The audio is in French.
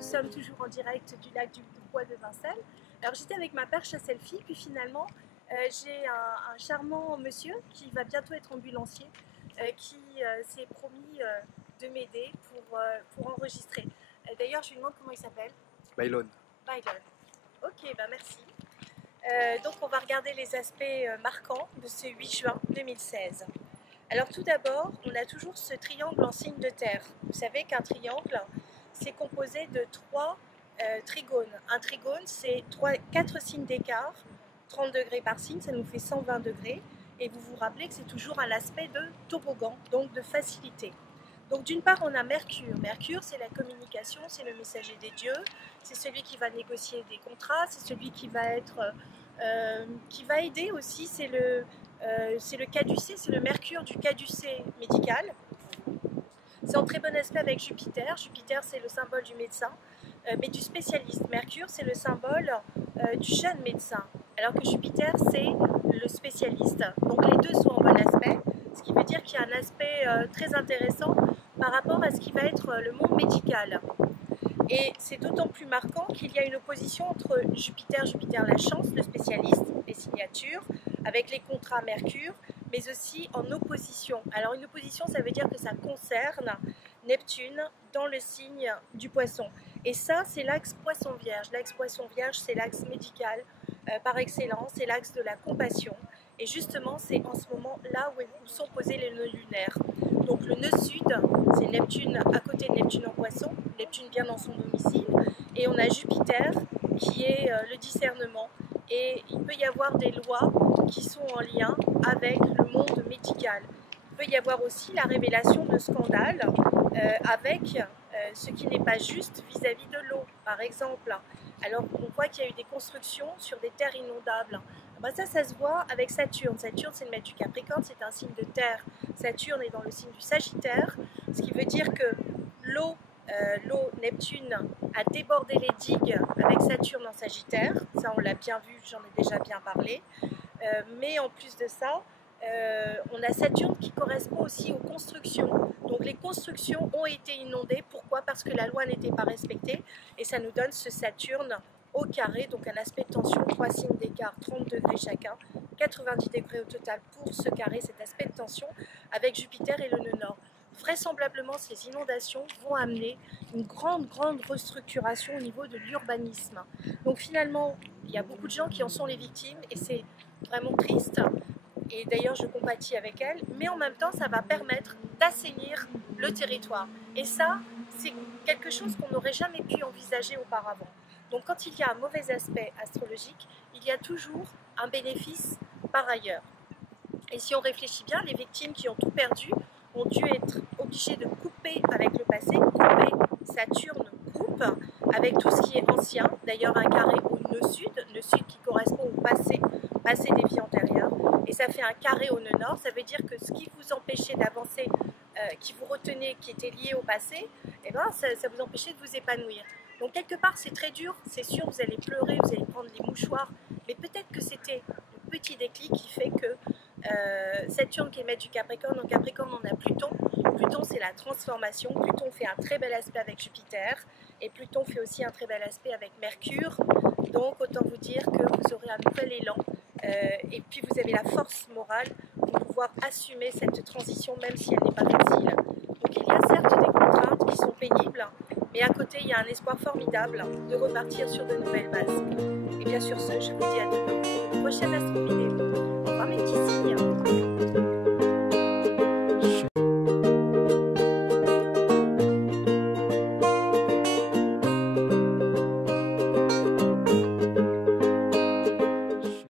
Sommes toujours en direct du lac du Bois de Vincennes. Alors j'étais avec ma perche à selfie, puis finalement j'ai un charmant monsieur qui va bientôt être ambulancier qui s'est promis de m'aider pour enregistrer. D'ailleurs je lui demande comment il s'appelle. Bailon. Bailon. Ok, bah merci. Donc on va regarder les aspects marquants de ce 8 juin 2016. Alors tout d'abord, on a toujours ce triangle en signe de terre. Vous savez qu'un triangle, c'est composé de 3 trigones. Un trigone, c'est 4 signes d'écart, 30 degrés par signe, ça nous fait 120 degrés. Et vous vous rappelez que c'est toujours un aspect de toboggan, donc de facilité. Donc d'une part, on a Mercure. Mercure, c'est la communication, c'est le messager des dieux, c'est celui qui va négocier des contrats, c'est celui qui va aider aussi, c'est le caducée, c'est le Mercure du caducée médical. C'est en très bon aspect avec Jupiter. Jupiter, c'est le symbole du médecin, mais du spécialiste. Mercure, c'est le symbole du jeune médecin, alors que Jupiter, c'est le spécialiste. Donc les deux sont en bon aspect, ce qui veut dire qu'il y a un aspect très intéressant par rapport à ce qui va être le monde médical. Et c'est d'autant plus marquant qu'il y a une opposition entre Jupiter la chance, le spécialiste, les signatures, avec les contrats Mercure, mais aussi en opposition. Alors une opposition, ça veut dire que ça concerne Neptune dans le signe du Poisson. Et ça, c'est l'axe Poisson-Vierge. L'axe Poisson-Vierge, c'est l'axe médical par excellence, c'est l'axe de la compassion. Et justement, c'est en ce moment là où sont posés les nœuds lunaires. Donc le nœud sud, c'est Neptune à côté de Neptune en Poisson, Neptune bien dans son domicile. Et on a Jupiter qui est le discernement. Et il peut y avoir des lois qui sont en lien avec le monde médical. Il peut y avoir aussi la révélation de scandales avec ce qui n'est pas juste vis-à-vis de l'eau, par exemple. Alors on voit qu'il y a eu des constructions sur des terres inondables. Ben ça se voit avec Saturne. Saturne, c'est le maître du Capricorne, c'est un signe de terre. Saturne est dans le signe du Sagittaire, ce qui veut dire que l'eau, Neptune, a débordé les digues avec Saturne en Sagittaire. Ça, on l'a bien vu, j'en ai déjà bien parlé. Mais en plus de ça, on a Saturne qui correspond aussi aux constructions. Donc les constructions ont été inondées. Pourquoi? Parce que la loi n'était pas respectée. Et ça nous donne ce Saturne au carré, donc un aspect de tension, 3 signes d'écart, 30 degrés chacun, 90 degrés au total pour ce carré, cet aspect de tension, avec Jupiter et le nœud nord. Vraisemblablement, ces inondations vont amener une grande restructuration au niveau de l'urbanisme. Donc finalement, il y a beaucoup de gens qui en sont les victimes et c'est vraiment triste. Et d'ailleurs, je compatis avec elles, mais en même temps, ça va permettre d'assainir le territoire. Et ça, c'est quelque chose qu'on n'aurait jamais pu envisager auparavant. Donc quand il y a un mauvais aspect astrologique, il y a toujours un bénéfice par ailleurs. Et si on réfléchit bien, les victimes qui ont tout perdu ont dû être obligées de couper avec le passé, couper, Saturne coupe, avec tout ce qui est ancien, d'ailleurs un carré au nœud sud qui correspond au passé des vies antérieures, et ça fait un carré au nœud nord, ça veut dire que ce qui vous empêchait d'avancer, qui vous retenait, qui était lié au passé, eh ben, ça vous empêchait de vous épanouir. Donc quelque part c'est très dur, c'est sûr, vous allez pleurer, vous allez prendre les mouchoirs, mais peut-être que c'était le petit déclic qui fait que Saturne qui est maître du Capricorne, en Capricorne on a Pluton, Pluton c'est la transformation, Pluton fait un très bel aspect avec Jupiter, et Pluton fait aussi un très bel aspect avec Mercure, donc autant vous dire que vous aurez un nouvel élan, et puis vous avez la force morale pour pouvoir assumer cette transition même si elle n'est pas facile. Donc il y a certes des contraintes qui sont pénibles, mais à côté, il y a un espoir formidable de repartir sur de nouvelles bases. Et bien sur ce, je vous dis à demain pour une prochaine astro vidéo. Au revoir mes petits signes.